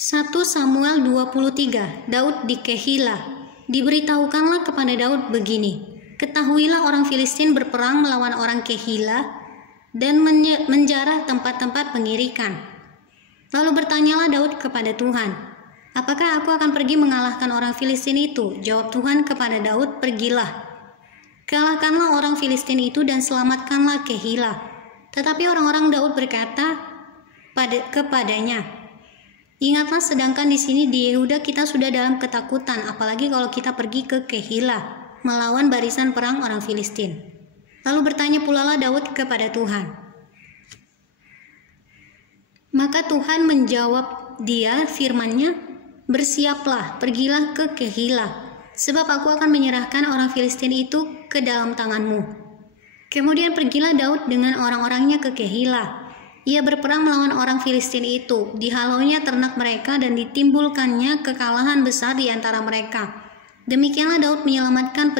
1 Samuel 23, Daud di Kehila. Diberitahukanlah kepada Daud begini, ketahuilah orang Filistin berperang melawan orang Kehila dan menjarah tempat-tempat pengirikan. Lalu bertanyalah Daud kepada Tuhan, apakah aku akan pergi mengalahkan orang Filistin itu? Jawab Tuhan kepada Daud, pergilah. Kalahkanlah orang Filistin itu dan selamatkanlah Kehila. Tetapi orang-orang Daud berkata kepadanya, ingatlah, sedangkan di sini di Yehuda kita sudah dalam ketakutan, apalagi kalau kita pergi ke Kehila melawan barisan perang orang Filistin. Lalu bertanya pula lah Daud kepada Tuhan. Maka Tuhan menjawab dia firman-Nya, bersiaplah, pergilah ke Kehila, sebab aku akan menyerahkan orang Filistin itu ke dalam tanganmu. Kemudian pergilah Daud dengan orang-orangnya ke Kehila. Ia berperang melawan orang Filistin itu, dihalaunya ternak mereka dan ditimbulkannya kekalahan besar di antara mereka. Demikianlah Daud menyelamatkan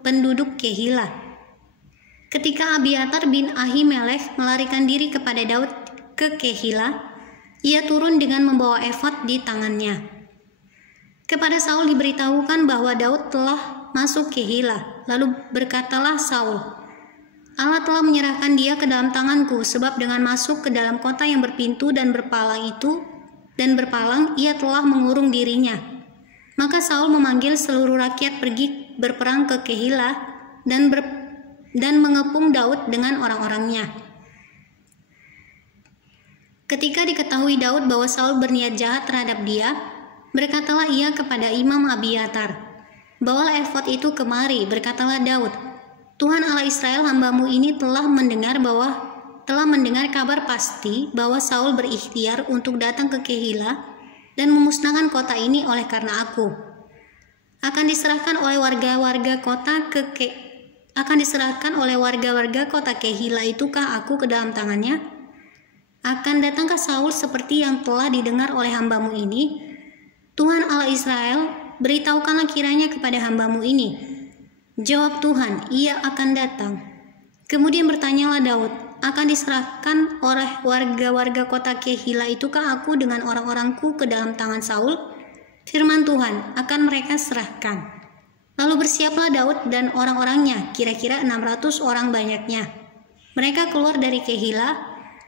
penduduk Kehila. Ketika Abiatar bin Ahimelech melarikan diri kepada Daud ke Kehila, ia turun dengan membawa efod di tangannya. Kepada Saul diberitahukan bahwa Daud telah masuk Kehila. Lalu berkatalah Saul, Allah telah menyerahkan dia ke dalam tanganku, sebab dengan masuk ke dalam kota yang berpintu dan berpalang ia telah mengurung dirinya. Maka Saul memanggil seluruh rakyat pergi berperang ke Kehila dan mengepung Daud dengan orang-orangnya. Ketika diketahui Daud bahwa Saul berniat jahat terhadap dia, berkatalah ia kepada Imam Abiatar, bawalah efod itu kemari. Berkatalah Daud, Tuhan Allah Israel, hambamu ini telah mendengar kabar pasti bahwa Saul berikhtiar untuk datang ke Kehila dan memusnahkan kota ini oleh karena aku. Akan diserahkan oleh warga-warga kota Kehila itukah aku ke dalam tangannya? Akan datangkah Saul seperti yang telah didengar oleh hambamu ini? Tuhan Allah Israel, beritahukanlah kiranya kepada hambamu ini. Jawab Tuhan, ia akan datang. Kemudian bertanyalah Daud, akan diserahkan oleh warga-warga kota Kehila itukah aku dengan orang-orangku ke dalam tangan Saul? Firman Tuhan, akan mereka serahkan. Lalu bersiaplah Daud dan orang-orangnya, kira-kira 600 orang banyaknya. Mereka keluar dari Kehila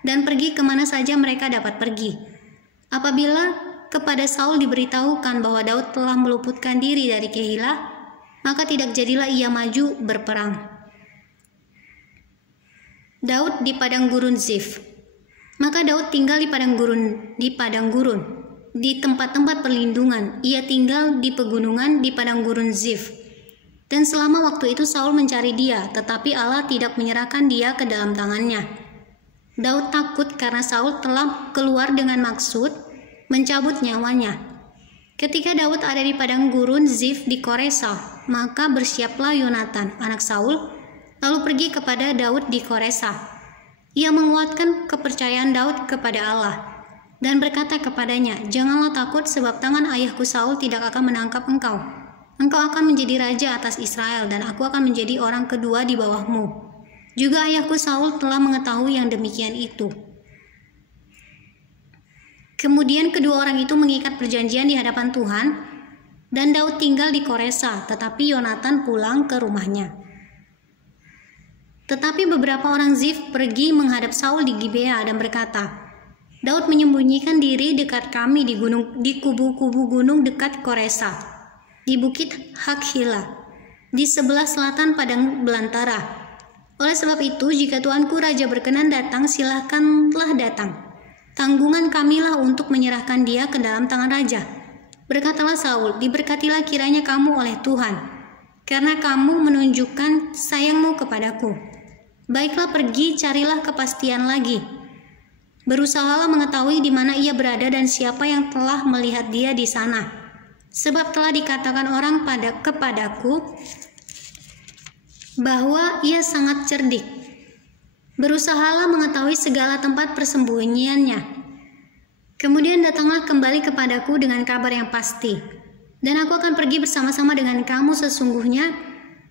dan pergi kemana saja mereka dapat pergi. Apabila kepada Saul diberitahukan bahwa Daud telah meluputkan diri dari Kehila, maka tidak jadilah ia maju berperang. Daud di padang gurun Zif. Maka Daud tinggal di padang gurun, di tempat-tempat perlindungan. Ia tinggal di pegunungan di padang gurun Zif. Dan selama waktu itu Saul mencari dia, tetapi Allah tidak menyerahkan dia ke dalam tangannya. Daud takut karena Saul telah keluar dengan maksud mencabut nyawanya. Ketika Daud ada di padang gurun Zif di Koresa, maka bersiaplah Yonatan, anak Saul, lalu pergi kepada Daud di Koresa. Ia menguatkan kepercayaan Daud kepada Allah dan berkata kepadanya, janganlah takut, sebab tangan ayahku Saul tidak akan menangkap engkau. Engkau akan menjadi raja atas Israel dan aku akan menjadi orang kedua di bawahmu. Juga ayahku Saul telah mengetahui yang demikian itu. Kemudian kedua orang itu mengikat perjanjian di hadapan Tuhan, dan Daud tinggal di Koresa, tetapi Yonatan pulang ke rumahnya. Tetapi beberapa orang Zif pergi menghadap Saul di Gibea dan berkata, Daud menyembunyikan diri dekat kami di kubu-kubu gunung dekat Koresa, di bukit Hakhila, di sebelah selatan padang belantara. Oleh sebab itu, jika tuanku raja berkenan datang, silahkanlah datang. Tanggungan kamilah untuk menyerahkan dia ke dalam tangan raja. Berkatalah Saul, diberkatilah kiranya kamu oleh Tuhan, karena kamu menunjukkan sayangmu kepadaku. Baiklah, pergi, carilah kepastian lagi. Berusahalah mengetahui di mana ia berada dan siapa yang telah melihat dia di sana. Sebab telah dikatakan orang kepadaku bahwa ia sangat cerdik. Berusahalah mengetahui segala tempat persembunyiannya. Kemudian datanglah kembali kepadaku dengan kabar yang pasti, dan aku akan pergi bersama-sama dengan kamu. Sesungguhnya,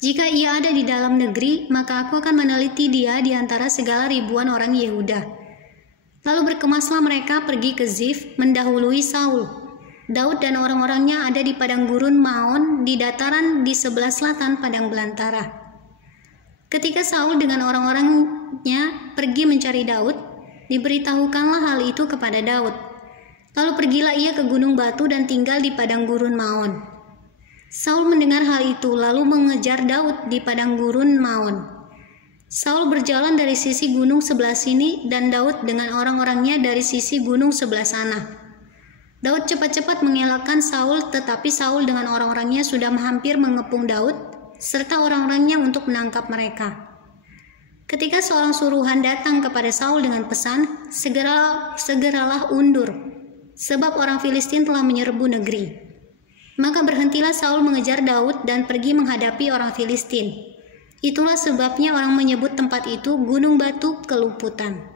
jika ia ada di dalam negeri, maka aku akan meneliti dia di antara segala ribuan orang Yehuda. Lalu berkemaslah mereka pergi ke Zif mendahului Saul. Daud dan orang-orangnya ada di padang gurun Maon di dataran di sebelah selatan padang belantara. Ketika Saul dengan orang-orangnya pergi mencari Daud, diberitahukanlah hal itu kepada Daud. Lalu pergilah ia ke gunung batu dan tinggal di padang gurun Maon. Saul mendengar hal itu lalu mengejar Daud di padang gurun Maon. Saul berjalan dari sisi gunung sebelah sini dan Daud dengan orang-orangnya dari sisi gunung sebelah sana. Daud cepat-cepat mengelakkan Saul, tetapi Saul dengan orang-orangnya sudah hampir mengepung Daud serta orang-orangnya untuk menangkap mereka. Ketika seorang suruhan datang kepada Saul dengan pesan, segeralah undur, sebab orang Filistin telah menyerbu negeri. Maka berhentilah Saul mengejar Daud dan pergi menghadapi orang Filistin. Itulah sebabnya orang menyebut tempat itu Gunung Batu Keluputan.